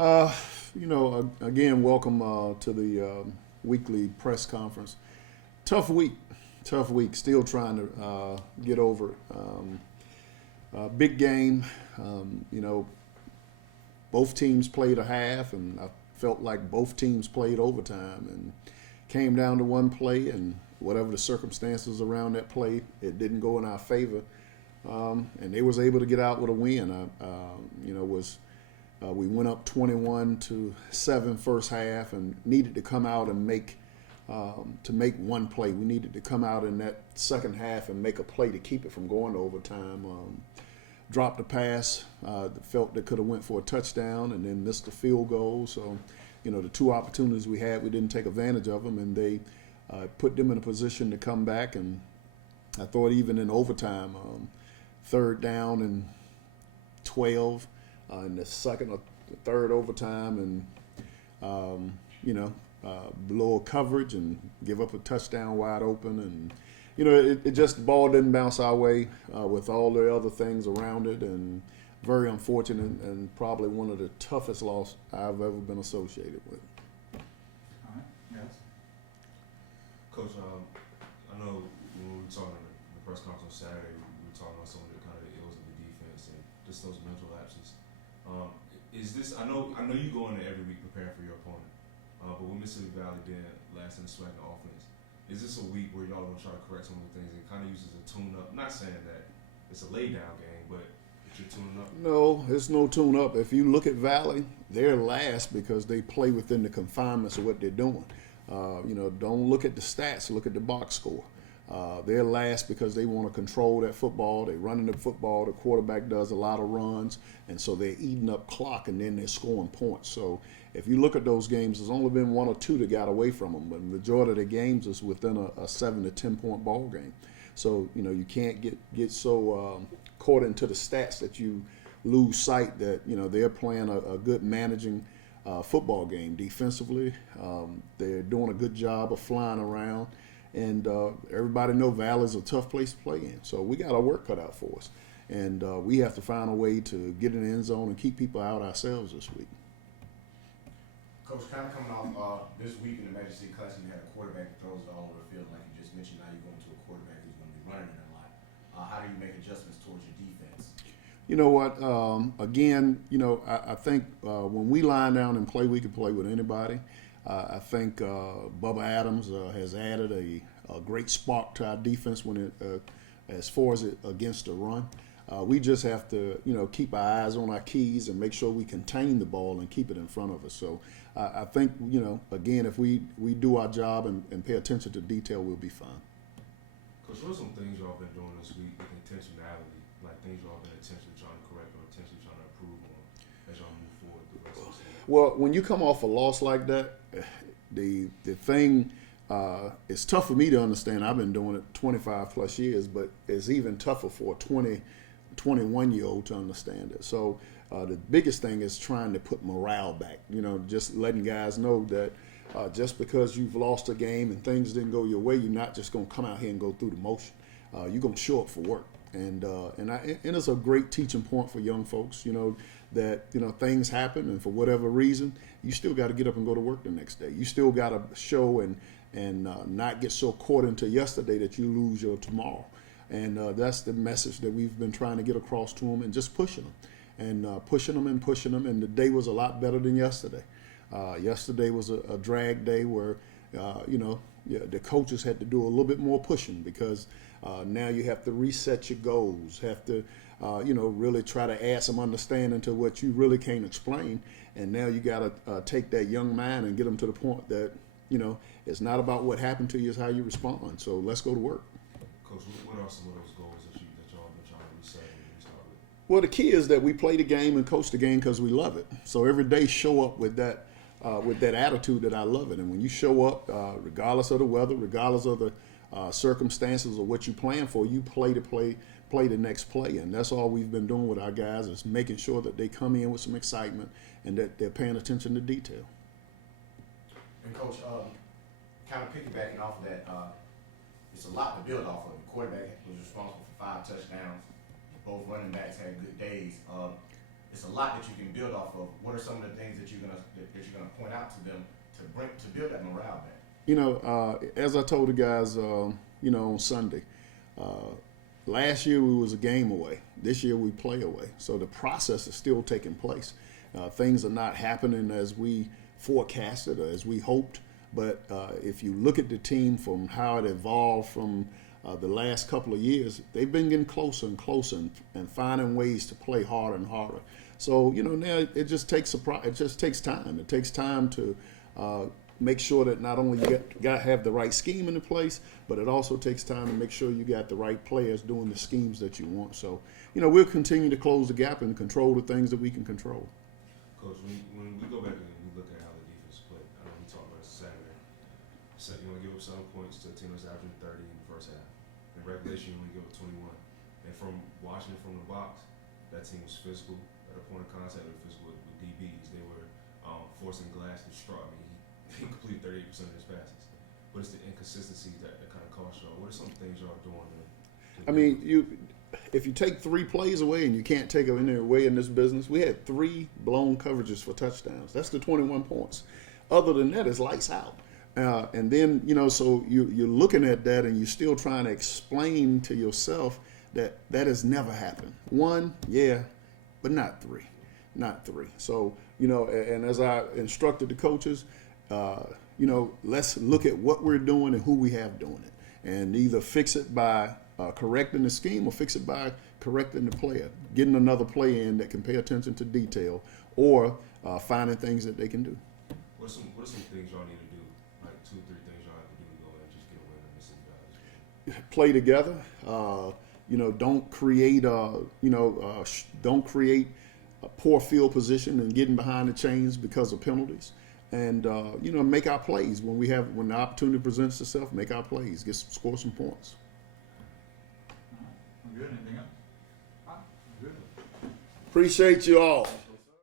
Again, welcome to the weekly press conference. Tough week, tough week. Still trying to get over it. Big game. Both teams played a half, and I felt like both teams played overtime, and came down to one play, and whatever the circumstances around that play, it didn't go in our favor, and they was able to get out with a win. We went up 21-7 first half, and needed to come out and make one play. We needed to come out in that second half and make a play to keep it from going to overtime. Dropped a pass, felt that could have went for a touchdown, and then missed a field goal. So, the two opportunities we had, we didn't take advantage of them, and they put them in a position to come back. And I thought even in overtime, third down and 12 in the second or third overtime, and blow a coverage and give up a touchdown wide open, and it just the ball didn't bounce our way with all the other things around it, and very unfortunate, and probably one of the toughest losses I've ever been associated with. All right, yes. Coach, I know when we were talking in the press conference on Saturday, we were talking about some of the kind of the ills of the defense and just those mental lapses. Is this? I know you go into every week preparing for your opponent, but with Mississippi Valley being last in the swag of offense, is this a week where y'all gonna try to correct some of the things and kind of use as a tune-up? Not saying that it's a lay-down game, but that you're tuning up. No, it's no tune-up. If you look at Valley, they're last because they play within the confinements of what they're doing. Don't look at the stats. Look at the box score. They're last because they want to control that football. They're running the football. The quarterback does a lot of runs, and so they're eating up clock, and then they're scoring points. So if you look at those games, there's only been one or two that got away from them, but the majority of the games is within a 7 to 10 point ball game. So you can't get so caught into the stats that you lose sight that they're playing a good managing football game defensively. They're doing a good job of flying around. And everybody know Valley's a tough place to play in. So we got our work cut out for us. And we have to find a way to get in the end zone and keep people out ourselves this week. Coach, kind of coming off this week in the Magic City Classic, you had a quarterback that throws it all over the field. Like you just mentioned, now you're going to a quarterback who's going to be running it a lot. How do you make adjustments towards your defense? You know what? I think when we line down and play, we can play with anybody. I think Bubba Adams has added a great spark to our defense as far as against the run. We just have to, keep our eyes on our keys and make sure we contain the ball and keep it in front of us. So I think, again, if we do our job and pay attention to detail, we'll be fine. Coach, what are some things y'all been doing this week with intentionality, like things y'all been intentionally trying to correct or intentionally trying to improve on as y'all move forward the rest of the season? Well, when you come off a loss like that, the thing it's tough for me to understand. I've been doing it 25 plus years, but it's even tougher for a 21-year-old to understand it. So the biggest thing is trying to put morale back. Just letting guys know that just because you've lost a game and things didn't go your way, you're not just going to come out here and go through the motion. You're going to show up for work. And it's a great teaching point for young folks, that, things happen, and for whatever reason, you still got to get up and go to work the next day. You still got to show and not get so caught into yesterday that you lose your tomorrow. And that's the message that we've been trying to get across to them, and just pushing them. And pushing them. And the day was a lot better than yesterday. Yesterday was a drag day where, the coaches had to do a little bit more pushing because now you have to reset your goals, have to, really try to add some understanding to what you really can't explain. And now you got to take that young mind and get them to the point that, it's not about what happened to you, it's how you respond. So let's go to work. Coach, what are some of those goals that y'all have been trying to reset and restart with? Well, the key is that we play the game and coach the game because we love it. So every day show up with that attitude that I love it. And when you show up, regardless of the weather, regardless of the circumstances or what you plan for, you play the next play. And that's all we've been doing with our guys, is making sure that they come in with some excitement and that they're paying attention to detail. And Coach, kind of piggybacking off of that, it's a lot to build off of. The quarterback was responsible for 5 touchdowns. Both running backs had good days. it's a lot that you can build off of. What are some of the things that you're gonna point out to them to build that morale back? You know, as I told the guys, you know, on Sunday, last year we was a game away. This year we play away. So the process is still taking place. Things are not happening as we forecasted or as we hoped. But if you look at the team from how it evolved from the last couple of years, they've been getting closer and closer and finding ways to play harder and harder. So, you know, now it just takes it just takes time. It takes time to make sure that not only you got to have the right scheme in place, but it also takes time to make sure you got the right players doing the schemes that you want. So, you know, we'll continue to close the gap and control the things that we can control. Coach, when we go back and we look at how the defense played, I know we talked about it Saturday. So you want to give up 7 points to a team that's averaging 30 in the first half. In regulation, you only give up 21. And from watching it from the box, that team was physical. At a point of contact, with physical with DBs. They were forcing Glass to struggle. I mean, he completed 38% of his passes. But it's the inconsistencies that kind of cost y'all. What are some things y'all doing to I mean, if you take 3 plays away and you can't take them any away in this business, we had 3 blown coverages for touchdowns. That's the 21 points. Other than that, it's lights out. And then, you know, so you're looking at that and you're still trying to explain to yourself that has never happened. 1, yeah, but not 3. Not 3. So, you know, and as I instructed the coaches, you know, let's look at what we're doing and who we have doing it. And either fix it by correcting the scheme or fix it by correcting the player, getting another player in that can pay attention to detail, or finding things that they can do. What are some things y'all need to do? Like 2 or 3 things y'all have to do to go in and just get a win and miss it, guys? Play together. You know, don't create don't create a poor field position and getting behind the chains because of penalties. And you know, make our plays when the opportunity presents itself. Make our plays, score some points. All right. Good. Anything else? All right. Good. Appreciate you all.